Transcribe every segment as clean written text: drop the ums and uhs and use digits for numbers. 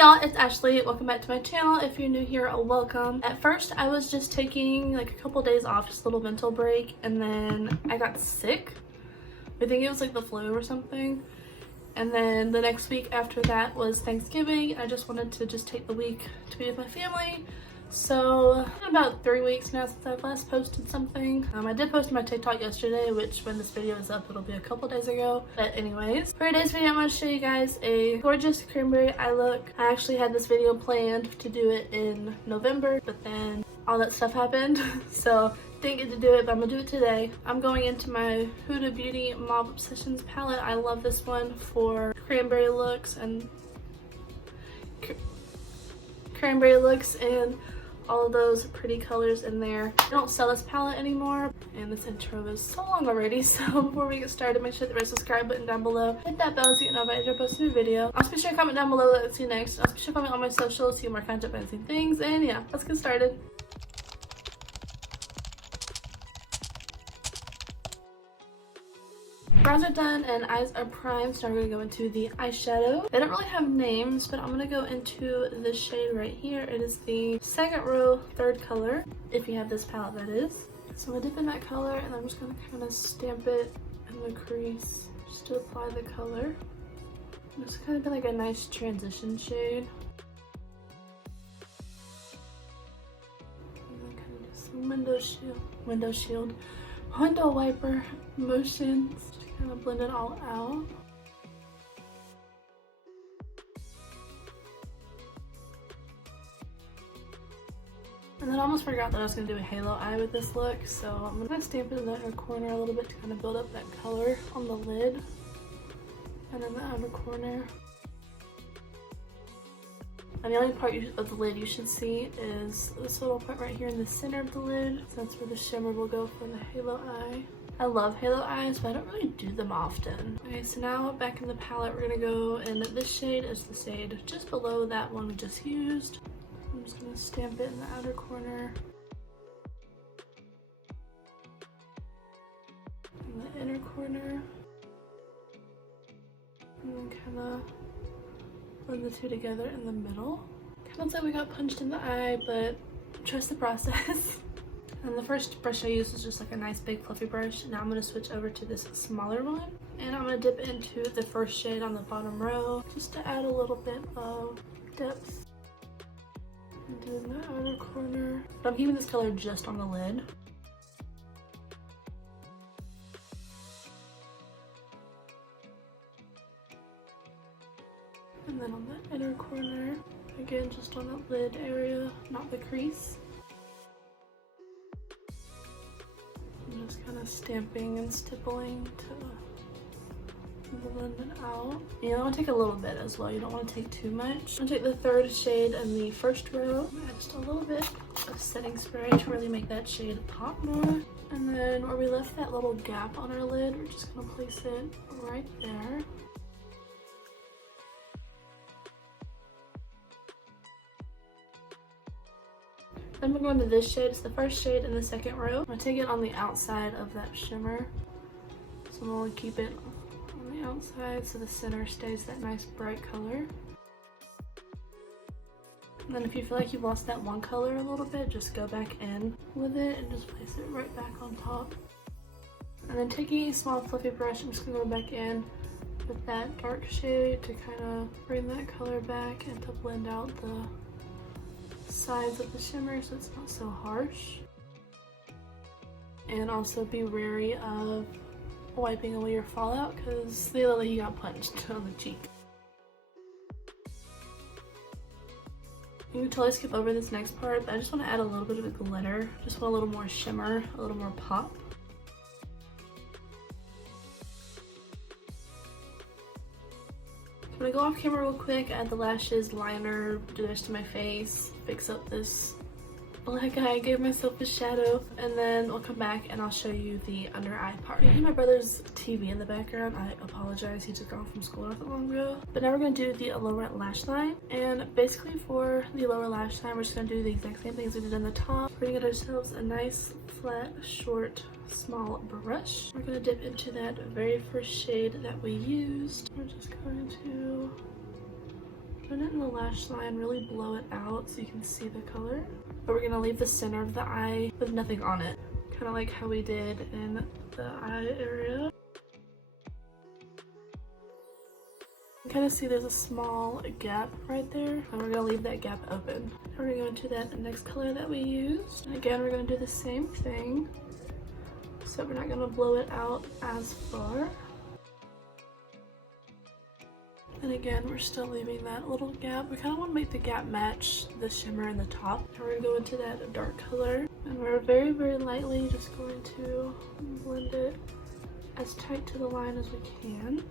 y'all, it's Ashley. Welcome back to my channel. If you're new here, welcome. At first I was just taking like a couple days off, just a little mental break, and then I got sick. I think it was like the flu or something. And then the next week after that was Thanksgiving. I just wanted to just take the week to be with my family. So it's been about 3 weeks now since I've last posted something. I did post my TikTok yesterday, which when this video is up, it'll be a couple days ago. But anyways, for today's video, I'm going to show you guys a gorgeous cranberry eye look. I actually had this video planned to do it in November, but then all that stuff happened. So didn't get to do it, but I'm gonna do it today. I'm going into my Huda Beauty Mauve Obsessions palette. I love this one for cranberry looks and all of those pretty colors in there. I don't sell this palette anymore, and this intro is so long already. So before we get started, make sure to hit the red subscribe button down below. Hit that bell so you get notified when I post a new video. Also be sure to comment down below what I'll see you next. Also be sure to comment on my socials, see more content, fancy things, and yeah, let's get started. Brows are done and eyes are primed, so I'm going to go into the eyeshadow. They don't really have names, but I'm going to go into this shade right here. It is the second row, third color, if you have this palette, that is. So I'm going to dip in that color, and I'm just going to kind of stamp it in the crease just to apply the color. It's kind of been like a nice transition shade. And then kind of just some window wiper motions. Kind of blend it all out. And then I almost forgot that I was going to do a halo eye with this look, so I'm going to stamp it in the inner corner a little bit to kind of build up that color on the lid and in the outer corner. And the only part of the lid you should see is this little part right here in the center of the lid. So that's where the shimmer will go for the halo eye. I love halo eyes, but I don't really do them often. Okay, so now back in the palette, we're gonna go, and this shade is the shade just below that one we just used. I'm just gonna stamp it in the outer corner. In the inner corner. And then kind of blend the two together in the middle. Kind of looks like we got punched in the eye, but trust the process. And the first brush I used was just like a nice big fluffy brush. Now I'm going to switch over to this smaller one. And I'm going to dip into the first shade on the bottom row just to add a little bit of depth. And do in the outer corner. But I'm keeping this color just on the lid. And then on the inner corner, again just on the lid area, not the crease. I'm just kind of stamping and stippling to blend it out. You want to take a little bit as well. You don't want to take too much. I'm going to take the third shade in the first row. Add just a little bit of setting spray to really make that shade pop more. And then where we left that little gap on our lid, we're just going to place it right there. Then we're going to this shade. It's the first shade in the second row. I'm going to take it on the outside of that shimmer. So I'm going to keep it on the outside so the center stays that nice bright color. And then if you feel like you've lost that one color a little bit, just go back in with it and just place it right back on top. And then taking a small fluffy brush, I'm just going to go back in with that dark shade to kind of bring that color back and to blend out the sides of the shimmer so it's not so harsh. And also be wary of wiping away your fallout because they look like you got punched on the cheek. You can totally skip over this next part, but I just want to add a little bit of a glitter. Just want a little more shimmer, a little more pop. I'm gonna go off camera real quick, add the lashes, liner, do this to my face, fix up this black eye, gave myself a shadow, and then I'll come back and I'll show you the under eye part. You hear my brother's TV in the background. I apologize, he just got off from school not that long ago. But now we're gonna do the lower lash line, and basically for the lower lash line, we're just gonna do the exact same things we did on the top. We're gonna get ourselves a nice, flat, short, small brush. We're gonna dip into that very first shade that we used. We're just going to put it in the lash line, really blow it out so you can see the color. But we're gonna leave the center of the eye with nothing on it, kind of like how we did in the eye area. You kind of see there's a small gap right there, and we're gonna leave that gap open. Now we're gonna go into that next color that we used. And again, we're gonna do the same thing, so we're not gonna blow it out as far. And again, we're still leaving that little gap. We kind of want to make the gap match the shimmer in the top. And we're gonna go into that dark color, and we're very, very lightly just going to blend it as tight to the line as we can.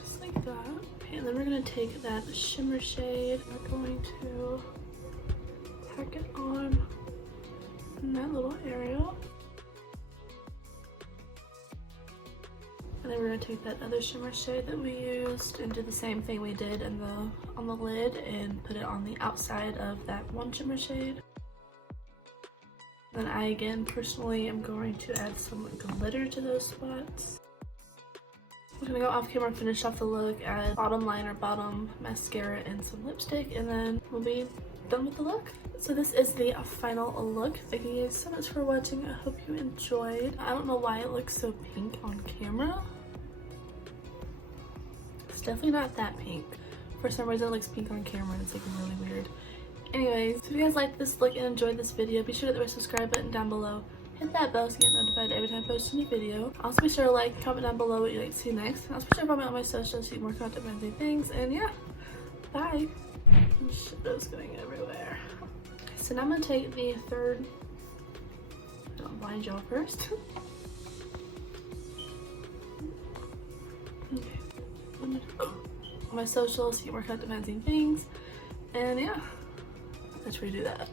Just like that. Okay, and then we're gonna take that shimmer shade. We're going to pack it on in that little area. And then we're gonna take that other shimmer shade that we used and do the same thing we did on the lid and put it on the outside of that one shimmer shade. Then I again personally am going to add some glitter to those spots. We're gonna go off camera and finish off the look, add bottom liner, bottom mascara, and some lipstick, and then we'll be done with the look. So this is the final look. Thank you guys so much for watching. I hope you enjoyed. I don't know why it looks so pink on camera. It's definitely not that pink. For some reason it looks pink on camera and it's like really weird. Anyways, if you guys liked this look and enjoyed this video, be sure to hit the subscribe button down below. Hit that bell to get notified every time I post a new video. Also be sure to like, comment down below what you'd like to see next. Also be sure to comment on my socials to see more content amazing things. And yeah, bye. Shadow's going everywhere. So now I'm gonna take the third. I'll blind y'all first. Okay. On my socials, see more content amazing things. And yeah, let's redo that.